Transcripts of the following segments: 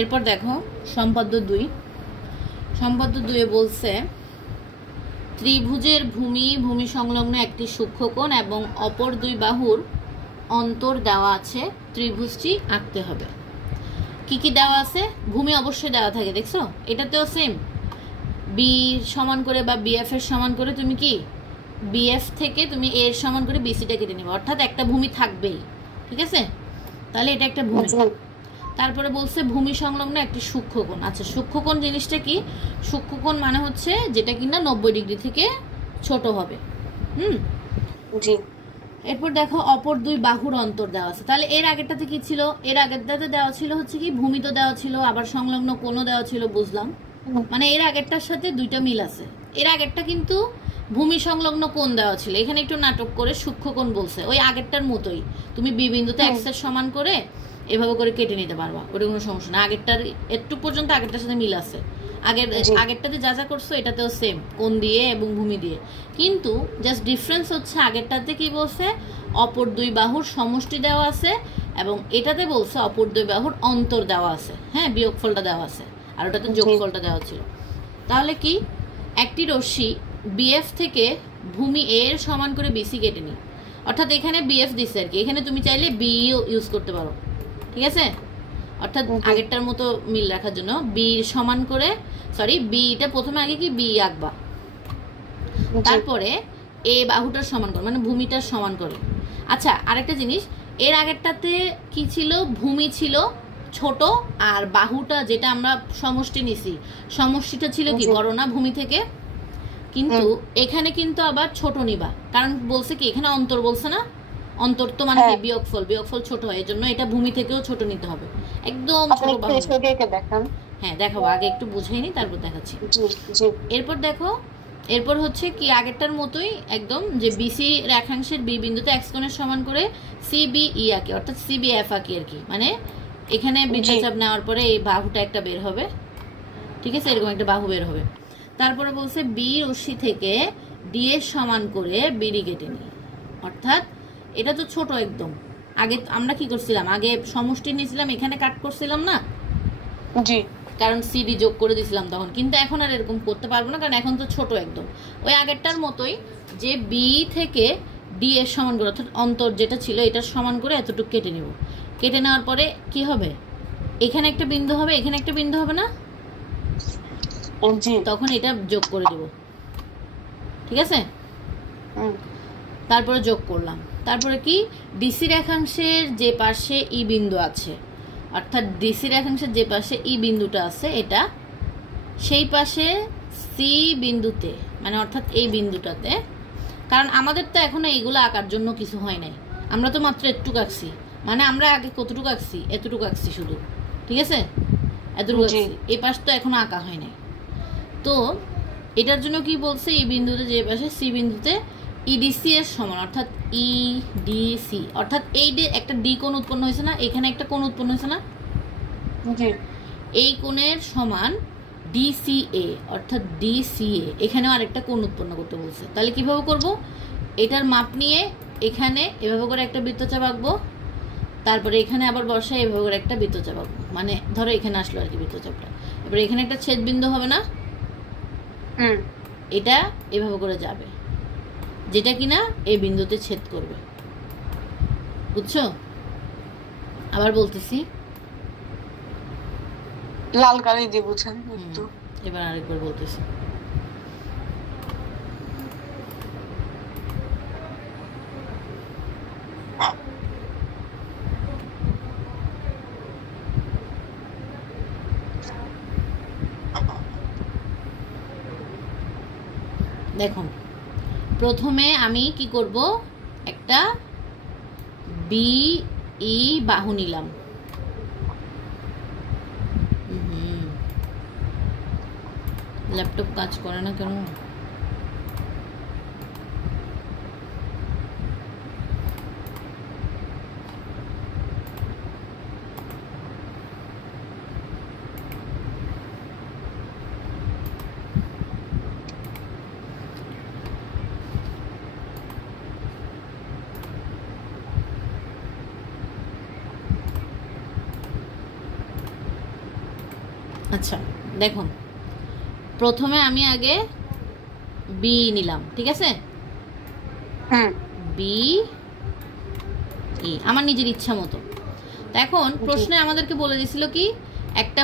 এরপর দেখো সম্পাদ্য 2। সম্পাদ্য 2 বলছে ত্রিভুজের ভূমি সংলগ্ন একটি সূক্ষ্মকোণ এবং অপর দুই বাহুর অন্তর দেওয়া আছে, ত্রিভুজটি আঁকতে হবে। কি কি দেওয়া আছে? ভূমি অবশ্যই দেওয়া থাকে, দেখছো? এটাতেও সেম, বি সমান করে বা বিএফ এর সমান করে তুমি কি বিএফ থেকে তুমি এ এর সমান করে বিসিটা কেটে নিবে, অর্থাৎ একটা ভূমি থাকবেই। ঠিক আছে, তাহলে এটা একটা ভূমি। তারপরে বলছে ভূমি সংলগ্ন একটি সূক্ষ্মকোণ। আচ্ছা, সূক্ষ্মকোণ জিনিসটা কি? সূক্ষ্মকোণ মানে হচ্ছে যেটা কিনা 90 ডিগ্রি থেকে ছোট হবে। জি। এরপর দেখো অপর দুই বাহুর অন্তর দেওয়া আছে। তাহলে এর আগেরটাতে কি ছিল? এর আগেরটাতে দেওয়া ছিল হচ্ছে কি ভূমি তো দেওয়া ছিল, আবার সংলগ্ন কোণও দেওয়া ছিল, বুঝলাম। মানে এর আগেরটার সাথে দুইটা মিল আছে। এর আগেরটা কিন্তু ভূমি সংলগ্ন কোণ দেওয়া ছিল, এখানে একটু নাটক করে সূক্ষ্মকোণ বলছে। ওই আগেরটার মতোই তুমি বি বিন্দুতে এক্স এর সমান করে এভাবে করে কেটে নিতে পারবা, ওটা কোনো সমস্যা না। আগেরটার একটু পর্যন্ত আগেরটার সাথে মিল আছে। আগেরটাতে যা যা করছো এটাতেও সেম, কোণ দিয়ে এবং ভূমি দিয়ে। কিন্তু জাস্ট ডিফারেন্স হচ্ছে আগেরটাতে কি বলছে অপর দুই বাহুর সমষ্টি দেওয়া আছে, এবং এটাতে বলছে অপর দুই বাহুর অন্তর দেওয়া আছে। হ্যাঁ, বিয়োগফলটা দেওয়া আছে, আর ওটাতে যোগফলটা দেওয়া ছিল। তাহলে কি একটি রশ্মি বিএফ থেকে ভূমি এ এর সমান করে বিসি কেটে নি, অর্থাৎ এখানে বিএফ দিছে আর কি, এখানে তুমি চাইলে বিও ইউজ করতে পারো। ঠিক আছে, অর্থাৎ আগেরটার মতো মিল রাখার জন্য বি সমান করে, সরি বিটা প্রথমে আগে কি বি আঁকবা, তারপরে এ বাহুটার সমান করে, মানে ভূমিটার সমান করে। আচ্ছা, আরেকটা জিনিস, এর আগেরটাতে কি ছিল? ভূমি ছিল ছোট, আর বাহুটা যেটা আমরা সমষ্টি নিছি, সমষ্টিটা ছিল কি বড় না ভূমি থেকে? কিন্তু এখানে কিন্তু আবার ছোট নিবা, কারণ বলছে কি এখানে অন্তর বলছে না, অন্তর তো মানে বিয়োগফল, বিয়োগফল ছোট হয়, এজন্য এটা ভূমি থেকেও ছোট নিতে হবে, একদম ছোট বাহু। হ্যাঁ দেখাবো, আগে একটু বুঝাইনি তারপর দেখাচ্ছি। এরপর দেখো, এরপর হচ্ছে কি আগেরটার মতোই একদম, যে বিসি রেখাংশের বি বিন্দুতে এক্স কোণের সমান করে সিবিই আঁকি, অর্থাৎ সিবিএফ আঁকি আর কি। মানে এখানে বৃত্তচাপ নেওয়ার পরে এই বাহুটা একটা বের হবে। ঠিক আছে, এরকম একটা বাহু বের হবে। তারপরে বলছে বি রশ্মি থেকে ডি এর সমান করে বিডি কেটে নিই, অর্থাৎ এটা তো ছোট একদম। আগে আমরা কি করছিলাম? আগে সমষ্টি নিয়েছিলাম, এখানে কাট করছিলাম না, জি, কারণ সিডি যোগ করে দিয়েছিলাম তখন। কিন্তু এখন আর এরকম করতে পারবো না, কারণ এখন তো ছোট একদম। ওই আগেরটার মতোই, যে বি থেকে ডি এর সমান করে, অর্থাৎ অন্তর যেটা ছিল এটার সমান করে এতটুকু কেটে নেব। কেটে নেওয়ার পরে কি হবে? এখানে একটা বিন্দু হবে, এখানে একটা বিন্দু হবে না, তখন এটা যোগ করে দেব। ঠিক আছে, তারপরে যোগ করলাম। তারপরে কি ডিসি রেখাংশের যে পাশে ই বিন্দু আছে, অর্থাৎ ডিসি রেখাংশের যে পাশে ই বিন্দুটা আছে এটা, সেই পাশে সি বিন্দুতে, মানে অর্থাৎ এই বিন্দুটাতে, কারণ আমাদের তো এখনো এইগুলো আঁকার জন্য কিছু হয় নাই, আমরা তো মাত্র একটুকু আঁকছি। মানে আমরা আগে কতটুকু আঁকছি? এতটুকু আঁকছি শুধু। ঠিক আছে, এতটুকু আঁকছি, এই পাশ তো এখনো আঁকা হয় নাই। তো এটার জন্য কি বলছে, এই বিন্দুতে যে পাশে সি বিন্দুতে ইডিসি এর সমান, অর্থাৎ ইডিসি, অর্থাৎ এই একটা ডি কোণ উৎপন্ন হয়েছে না, এখানে একটা কোণ উৎপন্ন হয়েছে না, এই কোণের সমান ডিসিএ, অর্থাৎ ডিসিএ, এখানেও আরেকটা কোণ উৎপন্ন করতে বলছে। তাহলে কিভাবে করব? এটার মাপ নিয়ে এখানে এভাবে করে একটা বৃত্তচাপ আঁকবো, তারপরে এখানে আবার বসায় এভাবে করে একটা বৃত্তচাপ আঁকবো, মানে ধরো এখানে আসলো আর কি বৃত্তচাপটা। এবার এখানে একটা ছেদ বিন্দু হবে না, এটা এভাবে করে যাবে, যেটা কিনা এই বিন্দুতে ছেদ করবে। বুঝছো? আবার বলতেছি, লাল কালি দিয়ে বুঝান একটু। এবার আরেকবার বলতেছি। দেখুন, প্রথমে আমি কি করব, একটা বিই বাহু নিলাম। ল্যাপটপ কাজ করে না কেন? আচ্ছা দেখুন, প্রথমে আমি আগে বি নিলাম, ঠিক আছে, বি ই আমার নিজের ইচ্ছা মতো। এখন প্রশ্নে আমাদেরকে বলে দিছিল কি একটা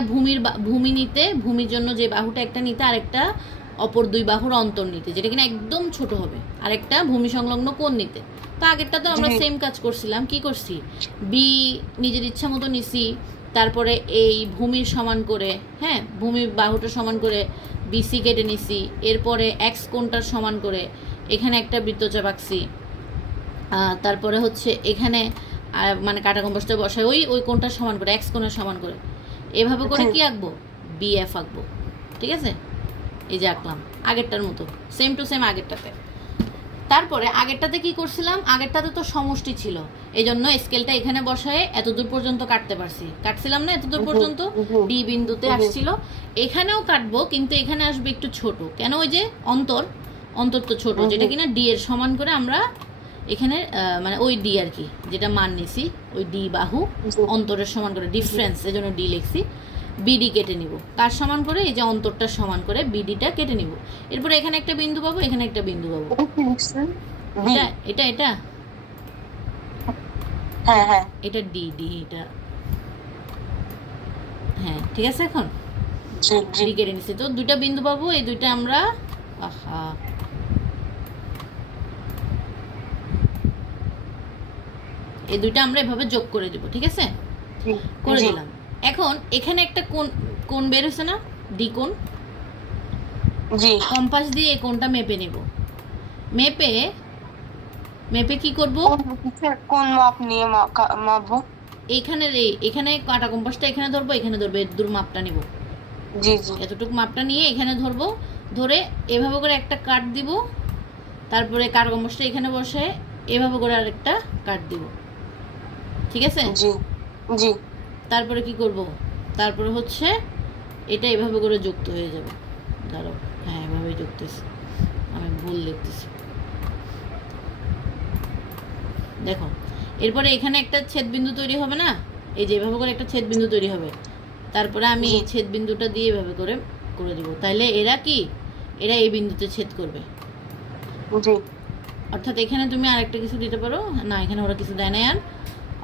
ভূমি নিতে, ভূমির জন্য যে বাহুটা একটা নিতে, আর একটা অপর দুই বাহুর অন্তর নিতে, যেটা কিনা একদম ছোট হবে, আর একটা ভূমি সংলগ্ন কোণ নিতে। তো আগেরটা তো আমরা সেম কাজ করছিলাম, কি করছি, বি নিজের ইচ্ছা মতো নিছি, তারপরে এই ভূমির সমান করে, হ্যাঁ ভূমির বাহুটা সমান করে বিসি কেটে নিছি, এরপরে এক্স কোণটার সমান করে এখানে একটা বৃত্তচাপ আঁকছি, তারপরে হচ্ছে এখানে মানে কাটা কম্পাসটা বসায় ওই কোণটা সমান করে এক্স কোণের সমান করে এভাবে করে কি আঁকবো, বিএফ আঁকবো, ঠিক আছে। এই যে আঁকলাম আগেরটার মতো, সেম টু সেম আগেরটাতে। তারপরে আগেরটাতে কি করছিলাম, আগেরটাতে তো সমষ্টি ছিল, এই জন্য স্কেলটা এখানে বসায় এতদূর পর্যন্ত কাটতে পারছি, কাটছিলাম না এতদূর পর্যন্ত, ডি বিন্দুতে আসছিল। এখানেও কাটবো, কিন্তু এখানে আসবে একটু ছোট, কেন, ওই যে অন্তর তো ছোট, যেটা কিনা ডি এর সমান করে আমরা এখানে মানে ওই ডি আর কি, যেটা মান নিছি ওই ডি বাহু অন্তরের সমান করে, ডিফারেন্স এজন্য ডি লিখছি। বিডি কেটে নিব কার সমান করে, এই যে অন্তরটা সমান করে বিডিটা কেটে নিব। এরপরে এখানে একটা বিন্দু পাবো, এখানে একটা বিন্দু পাবো, এটা এটা এটা হ্যাঁ হ্যাঁ এটা ডি ডি এটা, হ্যাঁ ঠিক আছে। এখন ডি কেটে নিছি, তো দুইটা বিন্দু পাবো, এই দুইটা আমরা এই দুইটা আমরা এভাবে যোগ করে দিব, ঠিক আছে, করে দিলাম। এখন এখানে একটা কোণ বের হয়েছে না, ডি কোণ, কম্পাস দিয়ে এই কোণটা মেপে নেব, মেপে কি করব, কোন মাপ নিয়ে মাপবো, এখানে কাটা কম্পাসটা এখানে ধরবো, এখানে ধরবো, এর দূর মাপটা নিব, জি জি এতটুকু মাপটা নিয়ে এখানে ধরবো, ধরে এভাবে করে একটা কাট দিব, তারপরে কাটা কম্পাসটা এখানে বসে এভাবে করে আরেকটা কাট দিব, ঠিক আছে। জি জি তারপরে কি করব, তারপরে হচ্ছে এটা এভাবে করে যুক্ত হয়ে যাবে, দাঁড়াও, হ্যাঁ এভাবে যুক্তছি, আমি ভুল লিখতেছি, দেখো। এরপরে এখানে একটা ছেদ বিন্দু তৈরি হবে না, এই যে এভাবে করে একটা ছেদ বিন্দু তৈরি হবে, তারপরে আমি এই ছেদ বিন্দুটা দিয়ে এভাবে করে করে দিব, তাইলে এরা এই বিন্দুতে ছেদ করবে, অর্থাৎ এখানে তুমি আরেকটা কিছু দিতে পারো না, এখানে ওরা কিছু দেয় না। আর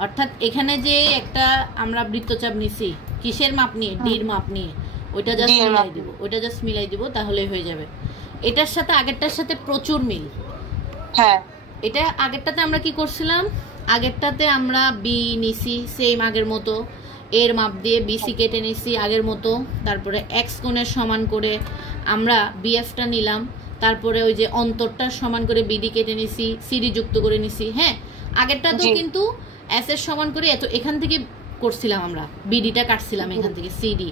অর্থাৎ এখানে যে একটা আমরা বৃত্তচাপ নিছি কিসের মাপ নিয়ে, ডির মাপ নিয়ে, ওইটা জাস্ট মিলাই দিব, তাহলেই হয়ে যাবে। এটার সাথে আগেরটার সাথে প্রচুর মিল। হ্যাঁ, এটা আগেরটাতে আমরা কি করছিলাম, আগেরটাতে আমরা বি নিছি সেম আগের মতো, এর মাপ দিয়ে বিসি কেটে নিছি আগের মতো, তারপরে এক্স কোণের সমান করে আমরা বিএফটা নিলাম, তারপরে ওই যে অন্তরটার সমান করে বিডি কেটে নিছি, সিডি যুক্ত করে নিছি। হ্যাঁ, আগেরটাতেও কিন্তু এস এর সমান করে এখান থেকে করছিলাম, আমরা বিডিটা কাটছিলাম, এখান থেকে সিডি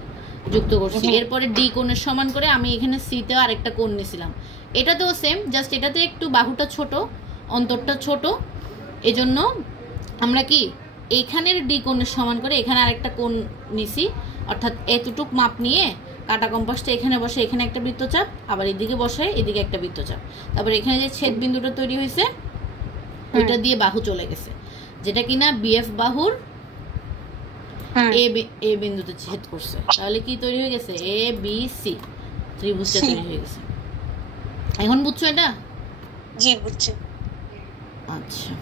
যুক্ত করছি, এরপরে ডি কোণের সমান করে আমি এখানে সিতেও আরেকটা কোণ নিছিলাম। এটাতেও সেম, জাস্ট এটাতে একটু বাহুটা ছোট, অন্তরটা ছোট, এজন্য আমরা কি এইখানের ডি কোণের সমান করে এখানে আরেকটা কোণ নিছি, অর্থাৎ এতটুক মাপ নিয়ে কাটা কম্পাসটা এখানে বসে এখানে একটা বৃত্তচাপ, আবার এদিকে বসে এদিকে একটা বৃত্তচাপ, তারপর এখানে যে ছেদ বিন্দুটা তৈরি হয়েছে ওইটা দিয়ে বাহু চলে গেছে, যেটা কিনা বিএফ বাহুর এ বিন্দুতে ছেদ করছে, তাহলে কি তৈরি হয়ে গেছে, এ বি সি ত্রিভুজটা তৈরি হয়ে গেছে। এখন বুঝছো এটা? জি বুঝছি। আচ্ছা।